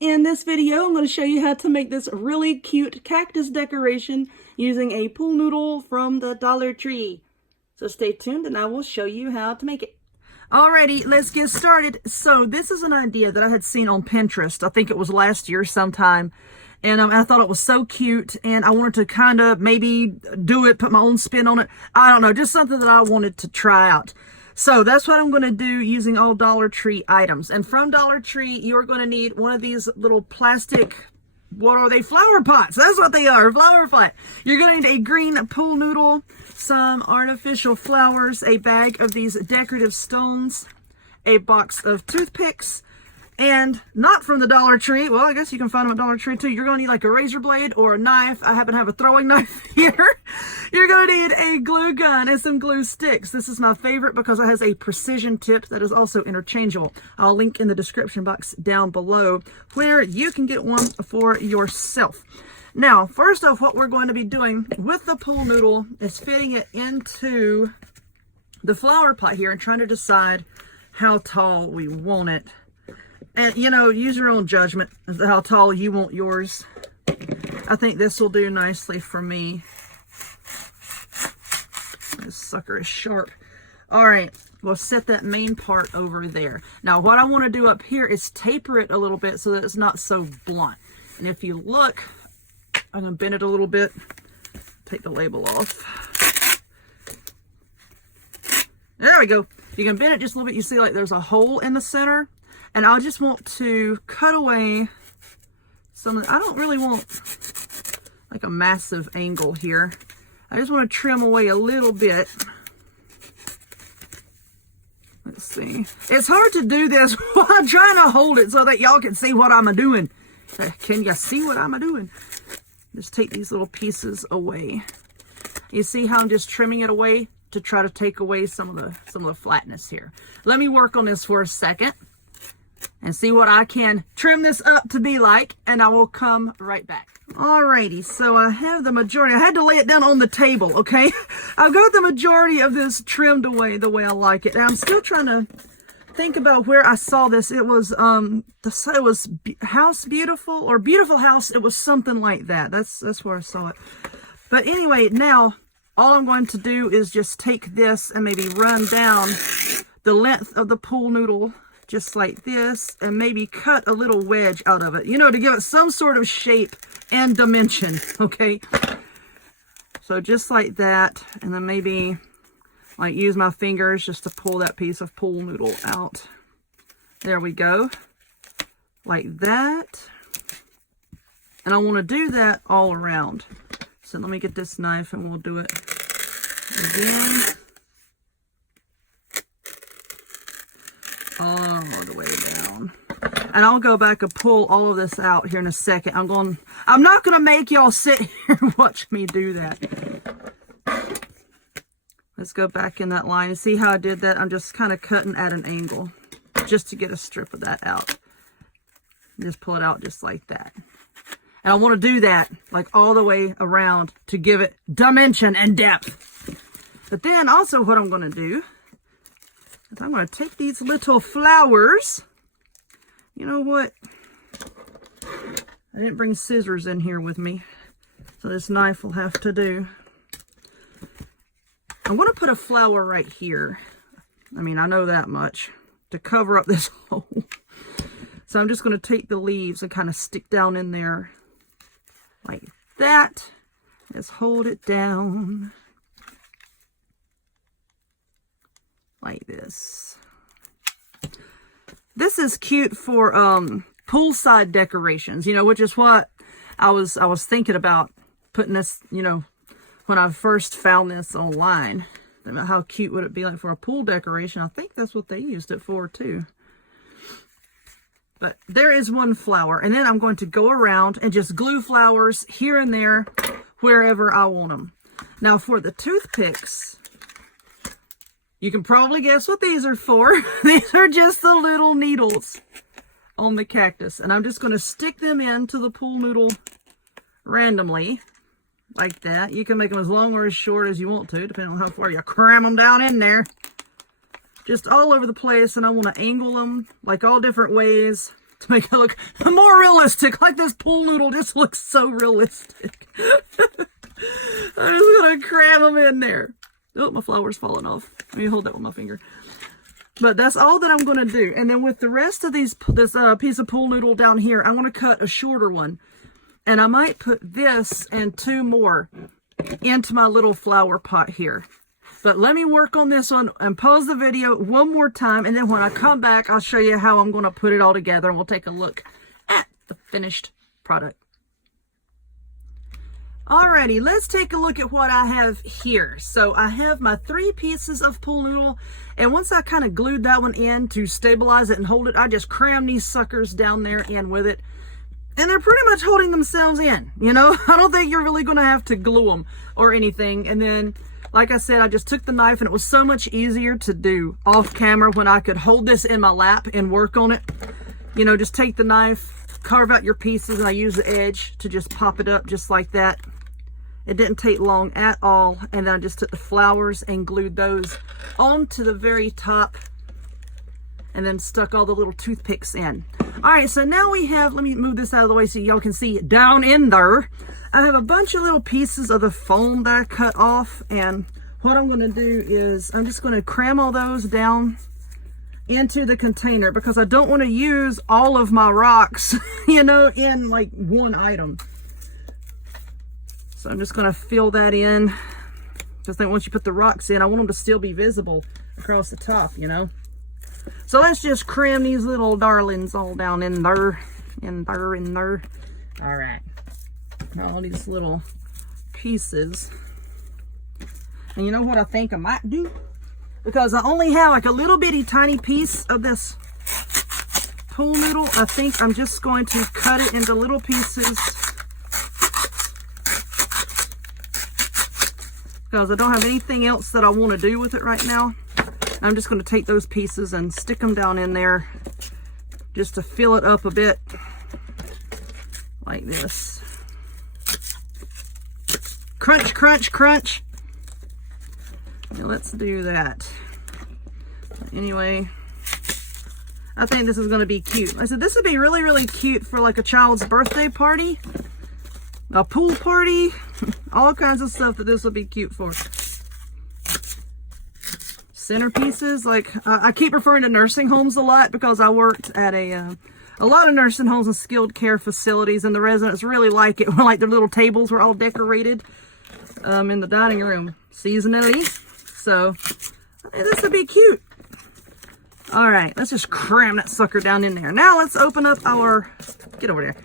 In this video, I'm going to show you how to make this really cute cactus decoration using a pool noodle from the Dollar Tree. So stay tuned and I will show you how to make it. Alrighty, let's get started. So this is an idea that I had seen on Pinterest. I think it was last year sometime. And I thought it was so cute and I wanted to kind of maybe do it, put my own spin on it. I don't know, just something that I wanted to try out. So that's what I'm going to do using all Dollar Tree items. And from Dollar Tree, you're going to need one of these little plastic, what are they? Flower pots. That's what they are, flower pot. You're going to need a green pool noodle, some artificial flowers, a bag of these decorative stones, a box of toothpicks, and not from the Dollar Tree. Well, I guess you can find them at Dollar Tree too. You're going to need like a razor blade or a knife. I happen to have a throwing knife here. You're going to need a glue gun and some glue sticks. This is my favorite because it has a precision tip that is also interchangeable. I'll link in the description box down below where you can get one for yourself. Now, first off, what we're going to be doing with the pool noodle is fitting it into the flower pot here and trying to decide how tall we want it. And, you know, use your own judgment as to how tall you want yours. I think this will do nicely for me. This sucker is sharp. All right, we'll set that main part over there. Now, what I want to do up here is taper it a little bit so that it's not so blunt. And if you look, I'm going to bend it a little bit. Take the label off. There we go. You can bend it just a little bit. You see like there's a hole in the center. And I just want to cut away some, I don't really want like a massive angle here. I just want to trim away a little bit. Let's see. It's hard to do this while I'm trying to hold it so that y'all can see what I'm doing. Can you see what I'm doing? Just take these little pieces away. You see how I'm just trimming it away to try to take away some of the flatness here. Let me work on this for a second and see what I can trim this up to be like, and I will come right back. Alrighty, so I have the majority. I had to lay it down on the table, okay? I've got the majority of this trimmed away the way I like it. And I'm still trying to think about where I saw this. It was House Beautiful or Beautiful House. It was something like that. That's where I saw it. But anyway, now all I'm going to do is just take this and maybe run down the length of the pool noodle just like this, and maybe cut a little wedge out of it, you know, to give it some sort of shape and dimension, okay? So just like that, and then maybe like use my fingers just to pull that piece of pool noodle out. There we go, like that. And I want to do that all around. So let me get this knife and we'll do it again. All the way down. And I'll go back and pull all of this out here in a second. I'm not going to make y'all sit here and watch me do that. Let's go back in that line and see how I did that. I'm just kind of cutting at an angle just to get a strip of that out. Just pull it out just like that. And I want to do that like all the way around to give it dimension and depth. But then also what I'm going to do, I'm going to take these little flowers. You know what? I didn't bring scissors in here with me, so this knife will have to do. I'm going to put a flower right here. I mean, I know that much, to cover up this hole. So I'm just going to take the leaves and kind of stick down in there like that. Just hold it down. Like this. This is cute for poolside decorations, you know, which is what I was thinking about putting this, you know, when I first found this online. How cute would it be like for a pool decoration? I think that's what they used it for too. But there is one flower, and then I'm going to go around and just glue flowers here and there wherever I want them. Now for the toothpicks, you can probably guess what these are for. These are just the little needles on the cactus. And I'm just going to stick them into the pool noodle randomly, like that. You can make them as long or as short as you want to, depending on how far you cram them down in there. Just all over the place, and I want to angle them like all different ways. to make it look more realistic. Like this pool noodle just looks so realistic. I'm just gonna cram them in there. Oh, my flower's falling off. Let me hold that with my finger. But that's all that I'm gonna do. And then with the rest of this piece of pool noodle down here, I want to cut a shorter one. And I might put this and 2 more into my little flower pot here. But let me work on this one and pause the video one more time. And then when I come back, I'll show you how I'm going to put it all together. And we'll take a look at the finished product. Alrighty, let's take a look at what I have here. So I have my 3 pieces of pool noodle. And once I kind of glued that one in to stabilize it and hold it, I just crammed these suckers down there in with it. And they're pretty much holding themselves in, you know. I don't think you're really going to have to glue them or anything. And then, like I said, I just took the knife, and it was so much easier to do off camera when I could hold this in my lap and work on it. You know, just take the knife, carve out your pieces, and I use the edge to just pop it up just like that. It didn't take long at all. And then I just took the flowers and glued those onto the very top, and then stuck all the little toothpicks in. All right, so now we have, let me move this out of the way so y'all can see down in there. I have a bunch of little pieces of the foam that I cut off, and what I'm gonna do is I'm just gonna cram all those down into the container because I don't wanna use all of my rocks, you know, in like one item. So I'm just gonna fill that in. Just think once you put the rocks in, I want them to still be visible across the top, you know. So let's just cram these little darlings all down in there, in there. All right, all these little pieces. And you know what I think I might do? Because I only have like a little bitty tiny piece of this pool noodle, I think I'm just going to cut it into little pieces. Because I don't have anything else that I want to do with it right now. I'm just going to take those pieces and stick them down in there just to fill it up a bit like this. Crunch, crunch, crunch. Now let's do that. Anyway, I think this is going to be cute. I said this would be really, really cute for like a child's birthday party, a pool party, all kinds of stuff that this will be cute for. Centerpieces, like I keep referring to nursing homes a lot because I worked at a lot of nursing homes and skilled care facilities, and the residents really like it when like their little tables were all decorated in the dining room seasonally. So this would be cute. All right, let's just cram that sucker down in there. Now let's open up our, get over there.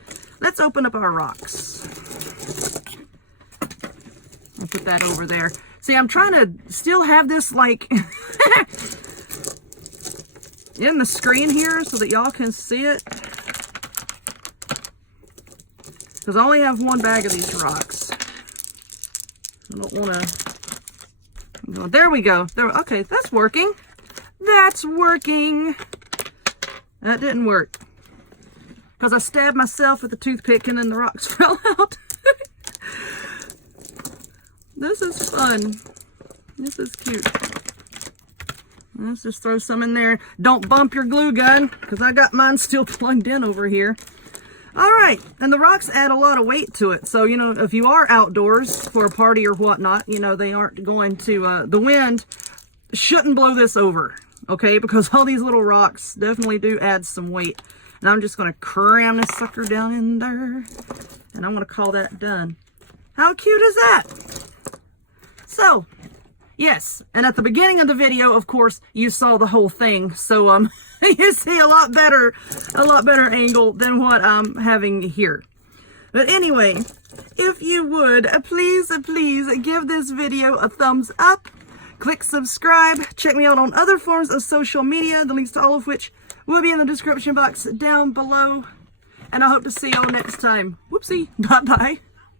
Let's open up our rocks. I'll put that over there. See, I'm trying to still have this like in the screen here so that y'all can see it. Because I only have one bag of these rocks. I don't want to. Oh, there we go. There. Okay, that's working. That's working. That didn't work. Because I stabbed myself with a toothpick and then the rocks fell out. This is fun. This is cute. Let's just throw some in there. Don't bump your glue gun, because I got mine still plugged in over here. All right, and the rocks add a lot of weight to it. So, you know, if you are outdoors for a party or whatnot, you know, they aren't going to, the wind shouldn't blow this over, okay? Because all these little rocks definitely do add some weight. And I'm just going to cram this sucker down in there. And I'm going to call that done. How cute is that? So, yes, and at the beginning of the video, of course, you saw the whole thing. So, you see a lot better angle than what I'm having here. But anyway, if you would, please give this video a thumbs up. Click subscribe. Check me out on other forms of social media, the links to all of which will be in the description box down below. And I hope to see y'all next time. Whoopsie. Bye-bye.